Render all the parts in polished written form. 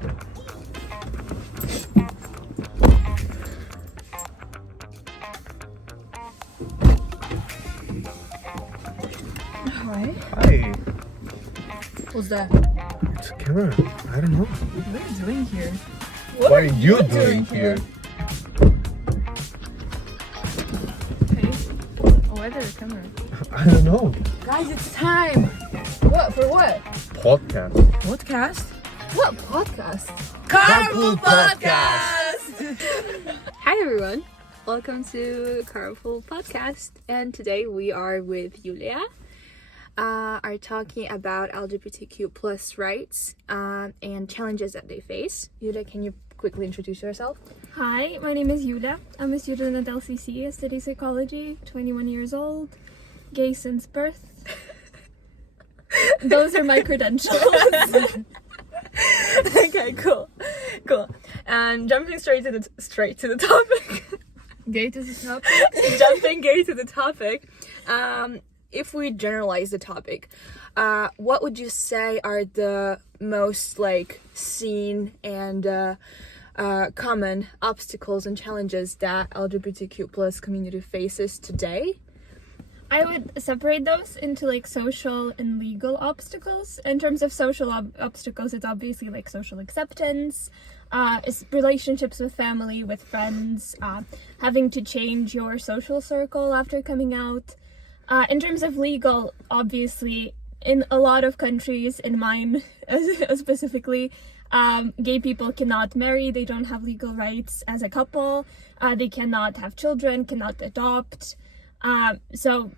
Hi. Hi. What's that? It's a camera. I don't know. What are you doing here? What are you doing here? Hey. Why is there a camera? I don't know. Guys, it's time. What? For what? Podcast. Podcast? What podcast? Carpool Podcast. Hi everyone, welcome to Carpool Podcast, and today we are with Julia. Are talking about LGBTQ plus rights and challenges that they face. Julia, can you quickly introduce yourself? Hi, my name is Julia. I'm a student at LCC. I study psychology, 21 years old, gay since birth. Those are my credentials. Okay, cool. And jumping straight to the topic. Gay to the topic? Jumping gay to the topic. If we generalize the topic, what would you say are the most seen and common obstacles and challenges that LGBTQ plus community faces today? I would separate those into social and legal obstacles. In terms of social obstacles, it's obviously social acceptance, it's relationships with family, with friends, having to change your social circle after coming out. In terms of legal, obviously, in a lot of countries, in mine specifically, gay people cannot marry, they don't have legal rights as a couple, they cannot have children, cannot adopt. So,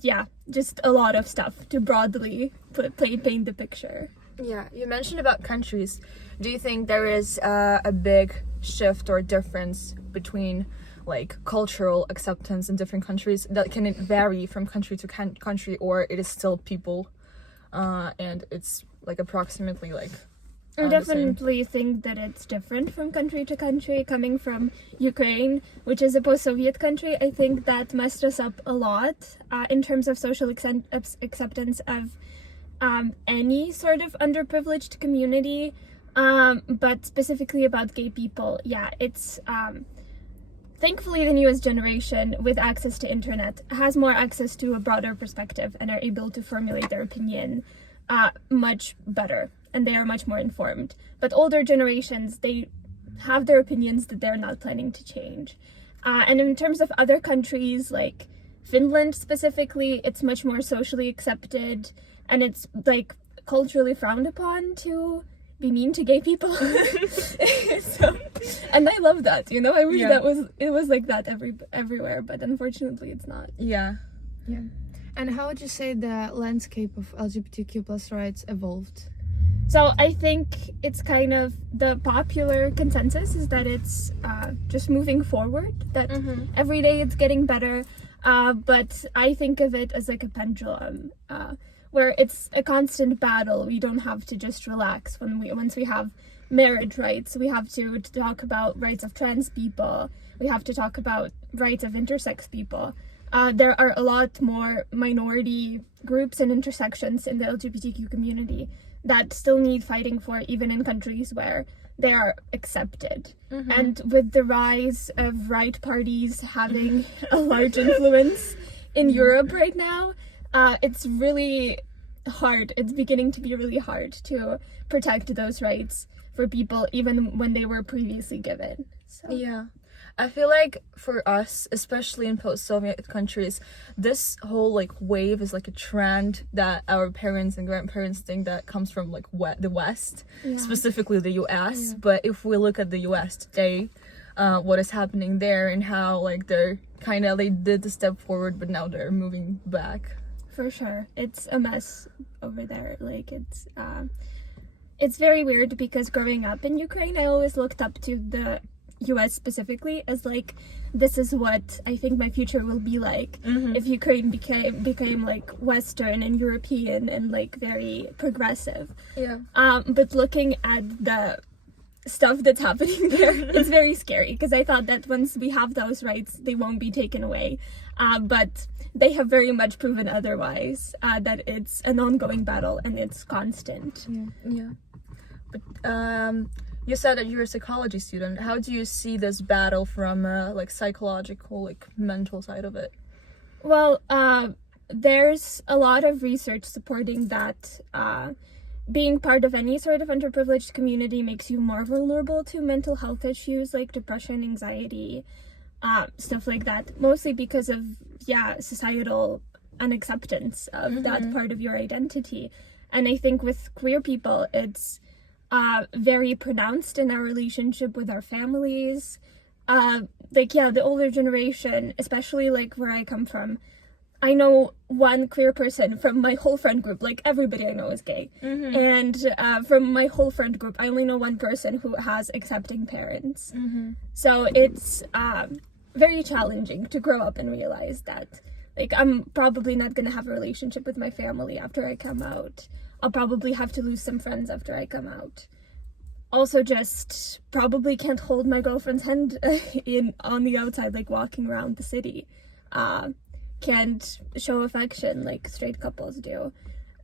yeah, just a lot of stuff to broadly paint the picture. Yeah, you mentioned about countries. Do you think there is a big shift or difference between cultural acceptance in different countries? That can it vary from country to country, or it is still people and it's approximately I definitely think that it's different from country to country. Coming from Ukraine, which is a post-Soviet country, I think that messed us up a lot in terms of social acceptance of any sort of underprivileged community, but specifically about gay people. Yeah, it's thankfully the newest generation with access to internet has more access to a broader perspective and are able to formulate their opinion much better, and they are much more informed. But older generations, they have their opinions that they're not planning to change. And in terms of other countries, like Finland specifically, it's much more socially accepted, and it's culturally frowned upon to be mean to gay people. And I love that, I wish it was like that everywhere, but unfortunately it's not. Yeah. And how would you say the landscape of LGBTQ plus rights evolved? So I think it's kind of the popular consensus is that it's just moving forward, that every day it's getting better, but I think of it as a pendulum, where it's a constant battle. We don't have to just relax once we have marriage rights. We have to talk about rights of trans people. We have to talk about rights of intersex people. There are a lot more minority groups and intersections in the LGBTQ community that still need fighting for, even in countries where they are accepted. And with the rise of right parties having a large influence in Europe right now, it's really hard. It's beginning to be really hard to protect those rights for people, even when they were previously given. So. Yeah. I feel like for us, especially in post-Soviet countries, this whole wave is a trend that our parents and grandparents think that comes from the West, specifically the US. But if we look at the US today, what is happening there and how they're they did the step forward, but now they're moving back. For sure, it's a mess over there. It's very weird because growing up in Ukraine, I always looked up to the US specifically as this is what I think my future will be like if Ukraine became Western and European and very progressive. But looking at the stuff that's happening there, it's very scary, because I thought that once we have those rights, they won't be taken away, but they have very much proven otherwise, that it's an ongoing battle and it's constant. But you said that you're a psychology student. How do you see this battle from like psychological, like mental side of it? Well, there's a lot of research supporting that being part of any sort of underprivileged community makes you more vulnerable to mental health issues like depression, anxiety, stuff like that. Mostly because of, societal unacceptance of that part of your identity. And I think with queer people, it's very pronounced in our relationship with our families. The older generation, especially like where I come from, I know one queer person from my whole friend group. Like, everybody I know is gay. And from my whole friend group, I only know one person who has accepting parents. So it's very challenging to grow up and realize that, like, I'm probably not going to have a relationship with my family after I come out. I'll probably have to lose some friends after I come out. Also, just probably can't hold my girlfriend's hand on the outside, like walking around the city. Can't show affection like straight couples do.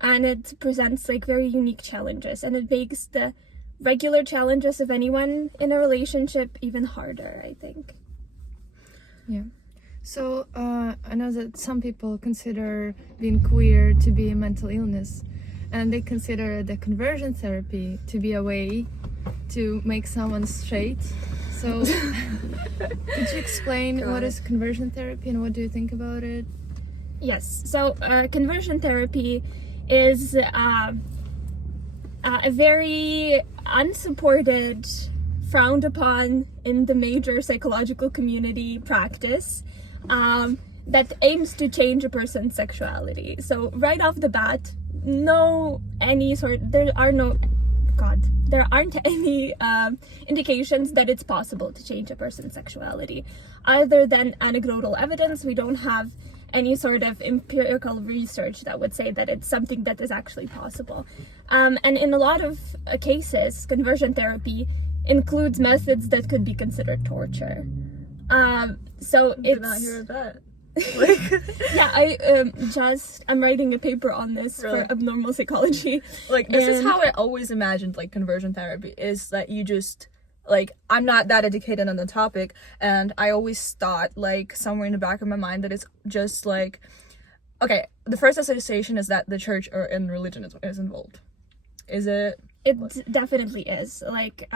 And it presents like very unique challenges, and it makes the regular challenges of anyone in a relationship even harder, I think. Yeah. So I know that some people consider being queer to be a mental illness, and they consider the conversion therapy to be a way to make someone straight. So could you explain what is conversion therapy and what do you think about it? Yes, so conversion therapy is a very unsupported, frowned upon in the major psychological community practice that aims to change a person's sexuality. So right off the bat, there aren't any indications that it's possible to change a person's sexuality. Other than anecdotal evidence, we don't have any sort of empirical research that would say that it's something that is actually possible. And in a lot of cases, conversion therapy includes methods that could be considered torture. So it's... Did not hear that. I'm writing a paper on this for abnormal psychology. Like, this is how I always imagined like conversion therapy, is that you just, like, I'm not that educated on the topic, and I always thought, like, somewhere in the back of my mind, that it's just like, okay, the first association is that the church or in religion is involved. Is it? It definitely is. Like,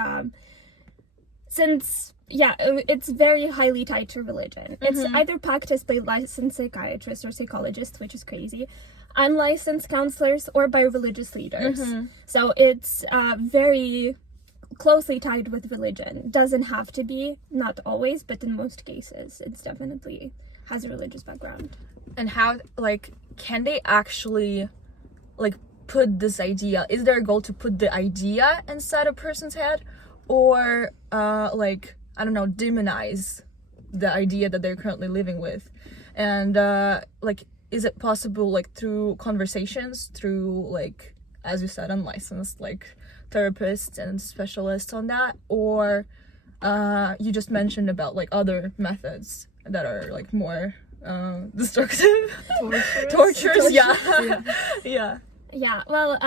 it's very highly tied to religion. It's either practiced by licensed psychiatrists or psychologists, which is crazy, unlicensed counselors, or by religious leaders. So it's very closely tied with religion. Doesn't have to be, not always, but in most cases, it's definitely has a religious background. And how, like, can they actually, like, put this idea, is there a goal to put the idea inside a person's head, or like, I don't know, demonize the idea that they're currently living with? And like, is it possible, like, through conversations, through, like, as you said, unlicensed, like, therapists and specialists on that? Or you just mentioned about, like, other methods that are, like, more destructive? Torturous. Yeah, well,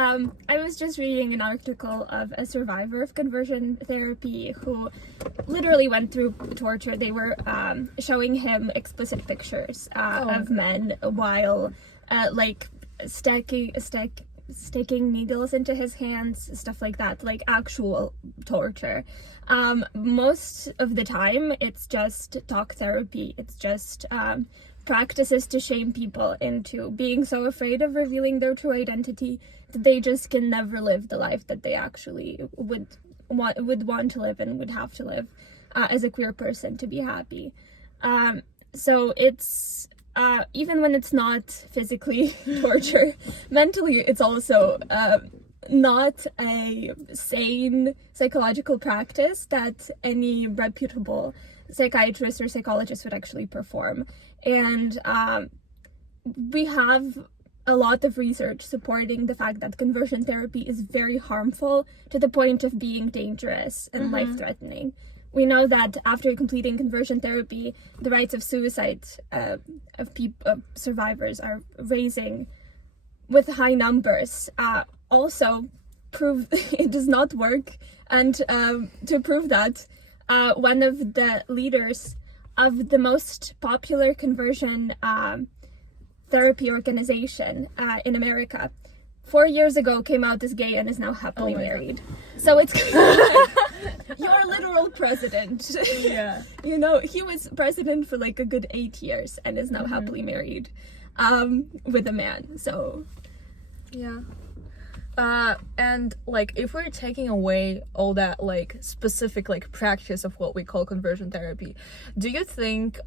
I was just reading an article of a survivor of conversion therapy who literally went through torture. They were showing him explicit pictures of men while like sticking needles into his hands, stuff like that, like actual torture. Most of the time, it's just talk therapy. It's just practices to shame people into being so afraid of revealing their true identity that they just can never live the life that they actually would want to live and would have to live as a queer person to be happy. So it's even when it's not physically torture, mentally it's also not a sane psychological practice that any reputable psychiatrist or psychologist would actually perform. And we have a lot of research supporting the fact that conversion therapy is very harmful to the point of being dangerous and life-threatening. We know that after completing conversion therapy, the rates of suicide of survivors are raising with high numbers. Also, prove it does not work. And to prove that, one of the leaders of the most popular conversion therapy organization in America 4 years ago came out as gay and is now happily married. So it's your literal president. Yeah. You know, he was president for like a good 8 years and is now happily married with a man. So Yeah. And like if we're taking away all that like specific like practice of what we call conversion therapy, do you think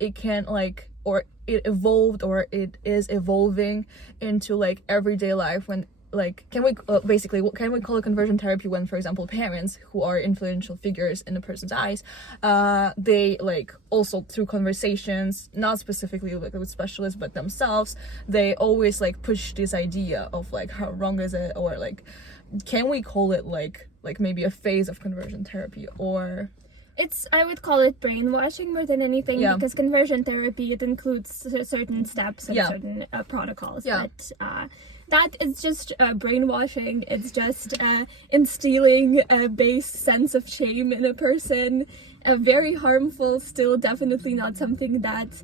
it can like, or it evolved, or it is evolving into like everyday life when like can we basically what can we call a conversion therapy when, for example, parents who are influential figures in a person's eyes, they like also through conversations, not specifically like with specialists but themselves, they always like push this idea of like how wrong is it, or like can we call it like maybe a phase of conversion therapy, or I would call it brainwashing more than anything, Yeah. because conversion therapy, it includes certain steps and Yeah. certain protocols. Yeah. But that is just brainwashing. It's just instilling a base sense of shame in a person. Very harmful, still definitely not something that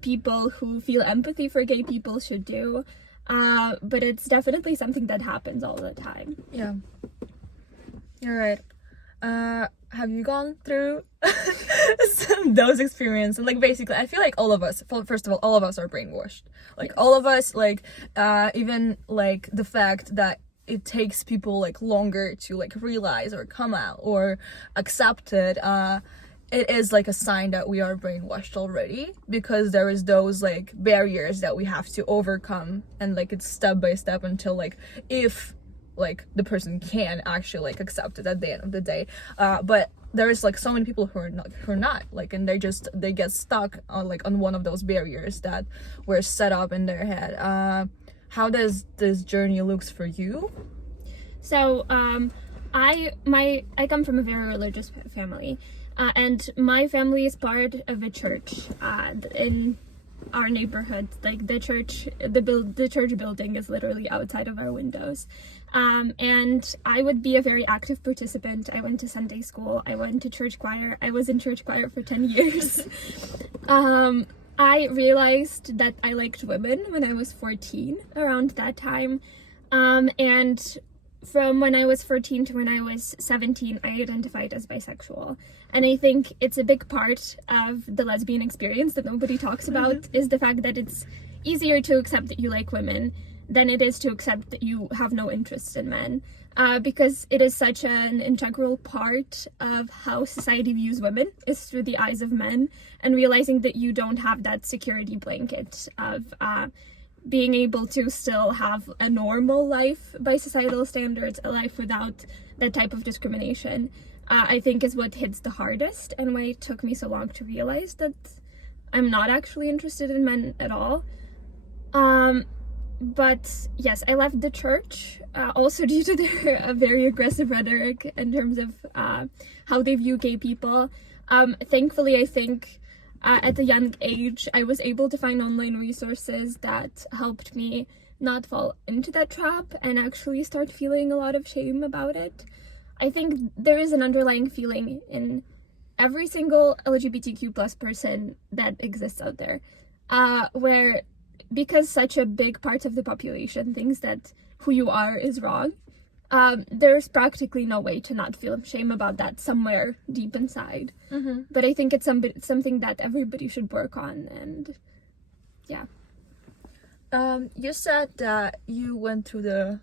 people who feel empathy for gay people should do. But it's definitely something that happens all the time. Yeah. You're right. Have you gone through those experiences? Like basically, I feel like all of us, first of all of us are brainwashed. Like all of us, like even like the fact that it takes people like longer to like realize or come out or accept it, it is like a sign that we are brainwashed already, because there is those like barriers that we have to overcome, and like it's step by step until like if like the person can actually like accept it at the end of the day, but there's like so many people who are not like, and they get stuck on like on one of those barriers that were set up in their head. How does this journey looks for you? So I come from a very religious family, and my family is part of a church in our neighborhood. Like the church building is literally outside of our windows, and I would be a very active participant. I went to Sunday school, I went to church choir, I was in church choir for 10 years. I realized that I liked women when I was 14, around that time, and from when I was 14 to when I was 17, I identified as bisexual. And I think it's a big part of the lesbian experience that nobody talks about, is the fact that it's easier to accept that you like women than it is to accept that you have no interest in men. Because it is such an integral part of how society views women, is through the eyes of men, and realizing that you don't have that security blanket of being able to still have a normal life by societal standards, a life without that type of discrimination, I think is what hits the hardest, and why it took me so long to realize that I'm not actually interested in men at all. But yes, I left the church also due to their very aggressive rhetoric in terms of how they view gay people. Thankfully, I think at a young age, I was able to find online resources that helped me not fall into that trap and actually start feeling a lot of shame about it. I think there is an underlying feeling in every single LGBTQ plus person that exists out there, where because such a big part of the population thinks that who you are is wrong, there's practically no way to not feel shame about that somewhere deep inside. But I think it's something that everybody should work on, and yeah. You said that you went through the,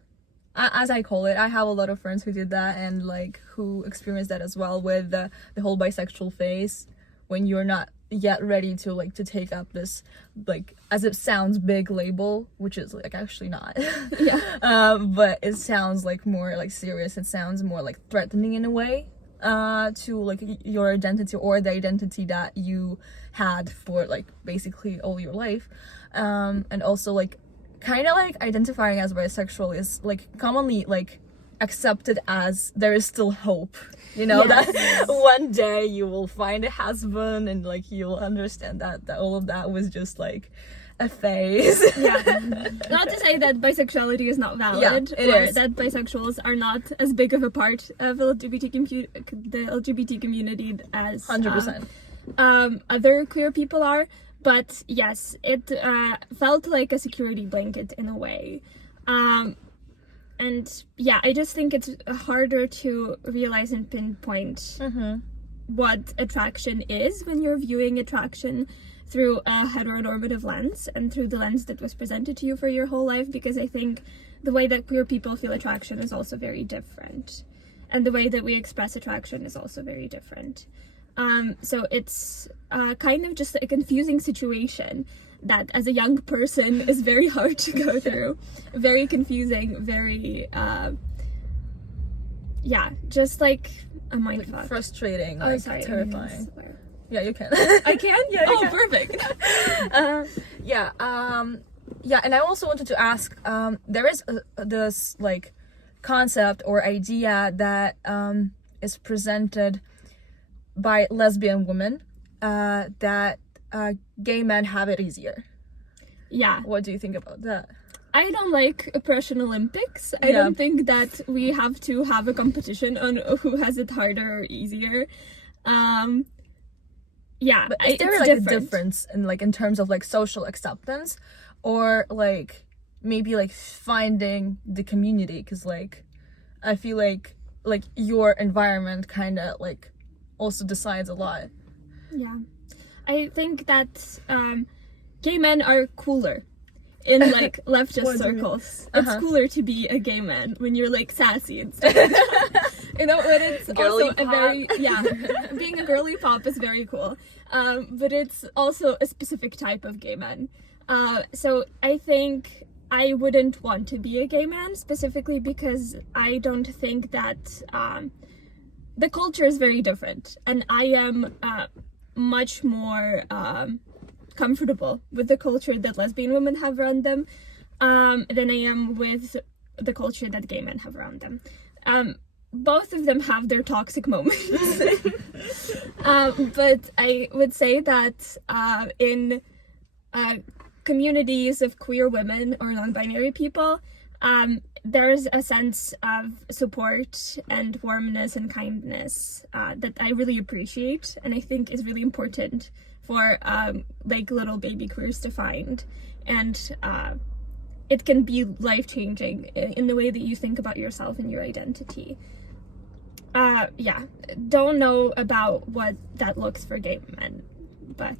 as I call it, I have a lot of friends who did that and like who experienced that as well, with the whole bisexual phase, when you're not yet ready to like to take up this, like, as it sounds, big label, which is like actually not. Yeah. But it sounds like more like serious, it sounds more like threatening in a way to like your identity, or the identity that you had for like basically all your life. And also like kind of like identifying as bisexual is like commonly like accepted as there is still hope, you know. Yes. That one day you will find a husband and like you'll understand that all of that was just like a phase. Yeah. Not to say that bisexuality is not valid, Yeah, it or is. that bisexuals are not as big of a part of the LGBT community as 100%. Other queer people are. But yes, it felt like a security blanket in a way. And yeah, I just think it's harder to realize and pinpoint what attraction is when you're viewing attraction through a heteronormative lens and through the lens that was presented to you for your whole life, because I think the way that queer people feel attraction is also very different. And the way that we express attraction is also very different. So it's kind of just a confusing situation that as a young person is very hard to go through. Very confusing, very, just like a mindfuck. Frustrating, Oh, like sorry, terrifying. Yeah, you can. I can? Yeah, you oh, can. Perfect. Yeah, and I also wanted to ask, there is this like concept or idea that is presented by lesbian women that gay men have it easier. Yeah. What do you think about that? I don't like oppression Olympics. I Yeah. don't think that we have to have a competition on who has it harder or easier. Yeah, But is there it's like different. a difference in terms of like social acceptance, or like maybe like finding the community? Because like I feel like your environment kind of like also decides a lot. Yeah, I think that gay men are cooler in like leftist What do you mean? circles. Uh-huh. It's cooler to be a gay man when you're like sassy and stuff. You know, but it's Girly also a very being a girly pop is very cool. But it's also a specific type of gay man. So I think I wouldn't want to be a gay man specifically because I don't think that the culture is very different, and I am much more comfortable with the culture that lesbian women have around them than I am with the culture that gay men have around them. Both of them have their toxic moments. But I would say that in communities of queer women or non-binary people, there's a sense of support and warmness and kindness that I really appreciate, and I think is really important for like little baby queers to find. And it can be life-changing in the way that you think about yourself and your identity. Don't know about what that looks for gay men, but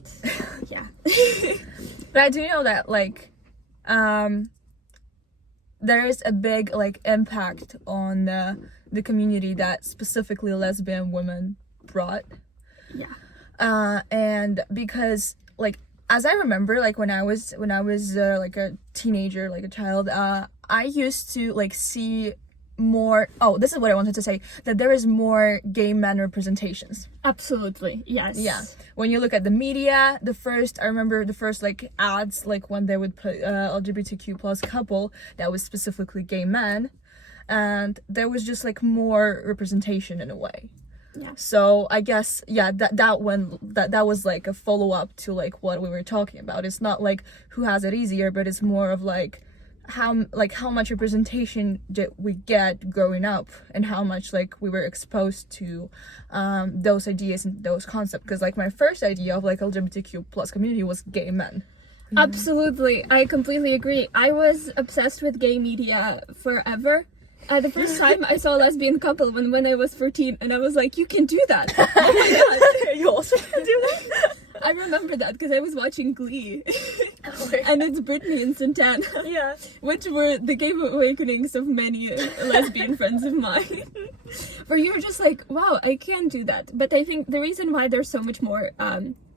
yeah. But I do know that like there is a big like impact on the community that specifically lesbian women brought. Yeah. And because like as I remember, like when I was like a teenager, like a child, I used to like see more. Oh, this is what I wanted to say, that there is more gay men representations. Absolutely, yes. Yeah, when you look at the media, I remember the first like ads, like when they would put LGBTQ plus couple that was specifically gay men, and there was just like more representation in a way. Yeah. So I guess that was like a follow-up to like what we were talking about. It's not like who has it easier, but it's more of like how much representation did we get growing up, and how much like we were exposed to those ideas and those concepts. Because like my first idea of like LGBTQ plus community was gay men. Absolutely, I completely agree. I was obsessed with gay media forever. The first time I saw a lesbian couple when I was 14, and I was like, you can do that. Oh my god. You also can do that? I remember that because I was watching Glee. And it's Britney and Santana. Yeah. Which were the gay awakenings of many lesbian friends of mine. Where you're just like, wow, I can do that. But I think the reason why there's so much more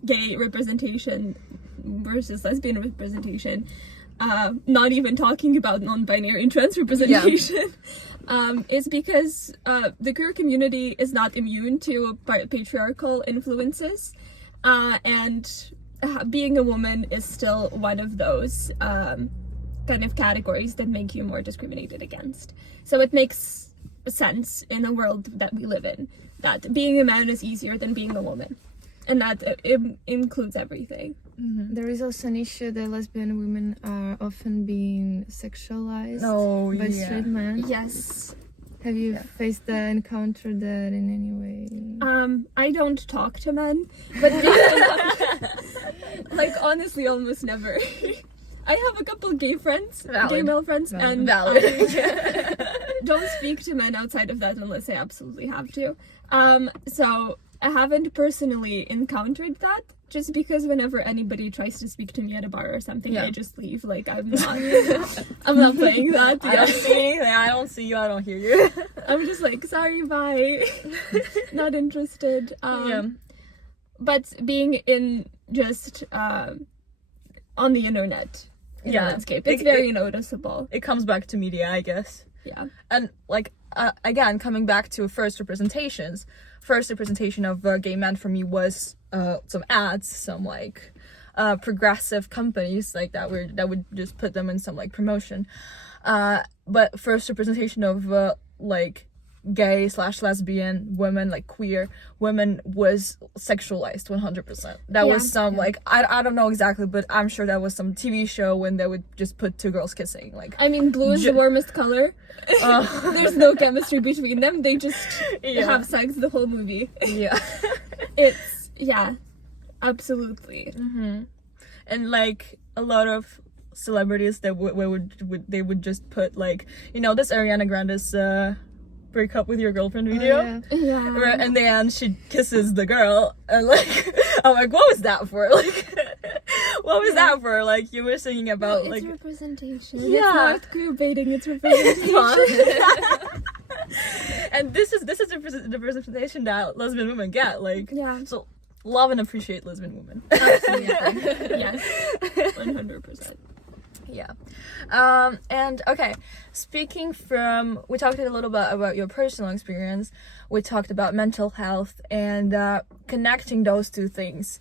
gay representation versus lesbian representation, not even talking about non-binary and trans representation, is because the queer community is not immune to patriarchal influences, and being a woman is still one of those kind of categories that make you more discriminated against. So it makes sense in the world that we live in that being a man is easier than being a woman, and that it includes everything. There is also an issue that lesbian women are often being sexualized by straight men. Yes. Have you faced that, encountered that in any way? I don't talk to men, but like honestly, almost never. I have a couple gay friends, gay male friends, and don't speak to men outside of that unless I absolutely have to. So I haven't personally encountered that. Just because whenever anybody tries to speak to me at a bar or something, I just leave. Like I'm not playing that. I don't see anything. I don't see you. I don't hear you. I'm just like, sorry, bye. Not interested. But being in just on the internet, in the landscape, it's very noticeable. It comes back to media, I guess. Yeah. And like again, coming back to first representation of gay men for me was some ads, some like progressive companies like that would just put them in some like promotion. But first representation of like gay / lesbian women, like queer women, was sexualized 100%. That was some like I don't know exactly, but I'm sure that was some TV show when they would just put two girls kissing. Like I mean, blue is the warmest color. There's no chemistry between them. They just have sex the whole movie. Yeah. It's absolutely. And like a lot of celebrities that would just put like, you know, this Ariana Grande's break up with your girlfriend video. Right, and then she kisses the girl, and like I'm like, what was that for? Like what was that for? Like you were singing about it's like representation. It's not queer baiting, it's representation. And this is the representation that lesbian women get. Like so love and appreciate lesbian women. Absolutely. Yes. 100%. Yeah. And okay, we talked a little bit about your personal experience. We talked about mental health and connecting those two things.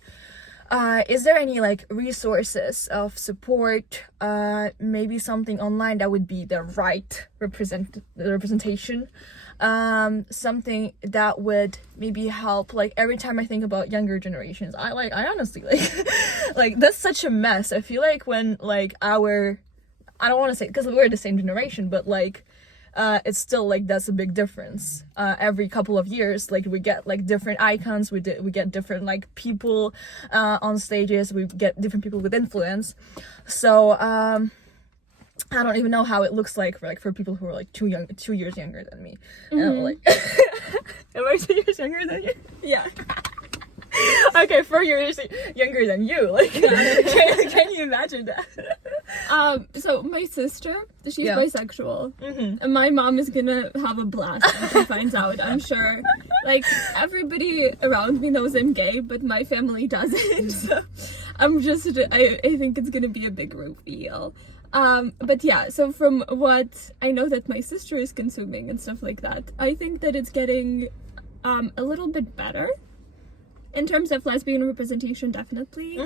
Is there any like resources of support, maybe something online that would be the right representation? Something that would maybe help. Like every time I think about younger generations, I honestly like that's such a mess. I feel like when like I don't want to say because we're the same generation, but like it's still like that's a big difference. Every couple of years, like we get like different icons, we get different like people on stages, we get different people with influence. So I don't even know how it looks like for people who are like 2 years younger than me. And I'm like, am I 2 years younger than you? Yeah. Okay, 4 years younger than you. Like, can you imagine that? So my sister, she's bisexual, and my mom is gonna have a blast when she finds out. I'm sure. Like everybody around me knows I'm gay, but my family doesn't. So I'm just, I think it's gonna be a big reveal. But yeah, so from what I know that my sister is consuming and stuff like that, I think that it's getting a little bit better in terms of lesbian representation, definitely.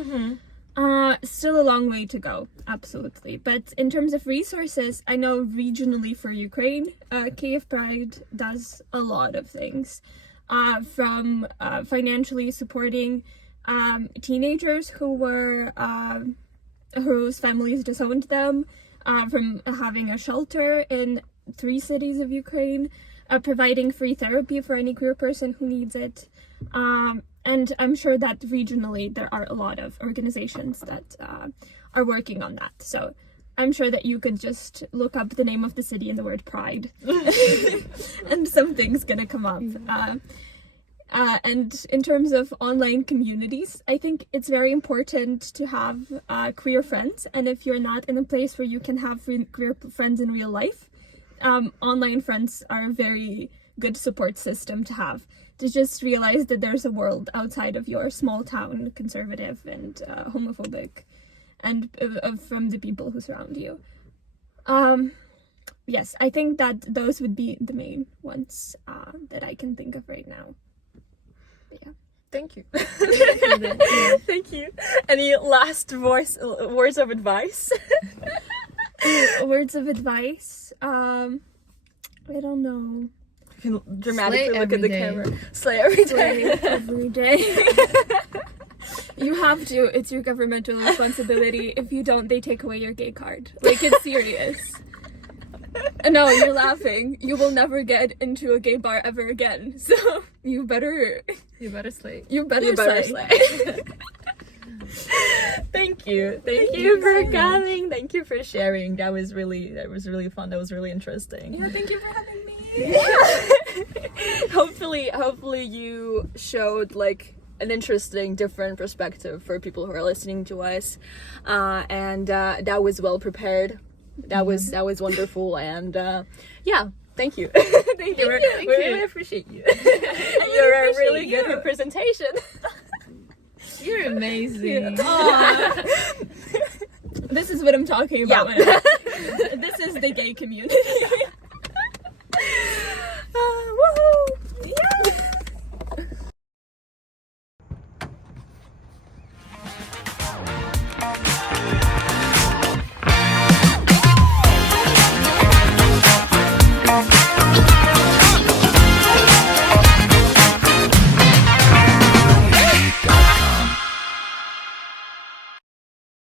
Still a long way to go, absolutely. But in terms of resources, I know regionally for Ukraine, Kyiv Pride does a lot of things, from financially supporting teenagers whose families disowned them, from having a shelter in 3 cities of Ukraine, providing free therapy for any queer person who needs it. And I'm sure that regionally there are a lot of organizations that are working on that. So I'm sure that you could just look up the name of the city and the word pride and something's gonna come up. And in terms of online communities, I think it's very important to have queer friends. And if you're not in a place where you can have queer friends in real life, online friends are a very good support system to have. To just realize that there's a world outside of your small town, conservative and homophobic, and from the people who surround you. Yes, I think that those would be the main ones that I can think of right now. But yeah. Thank you. Thank you. Any last words of advice? Words of advice? I don't know. You can dramatically look at the camera. Slay every day. Slay every day. You have to. It's your governmental responsibility. If you don't, they take away your gay card. Like, it's serious. No, you're laughing. You will never get into a gay bar ever again. So you better slay. You better slay. Thank you for coming. Thank you for sharing. That was really fun. That was really interesting. Yeah, thank you for having me. Hopefully you showed like an interesting, different perspective for people who are listening to us, and that was well prepared. That was wonderful, and yeah, thank you. Thank you. We really appreciate you. You're a really good representation. You're amazing. This is what I'm talking about. Yeah. This is the gay community.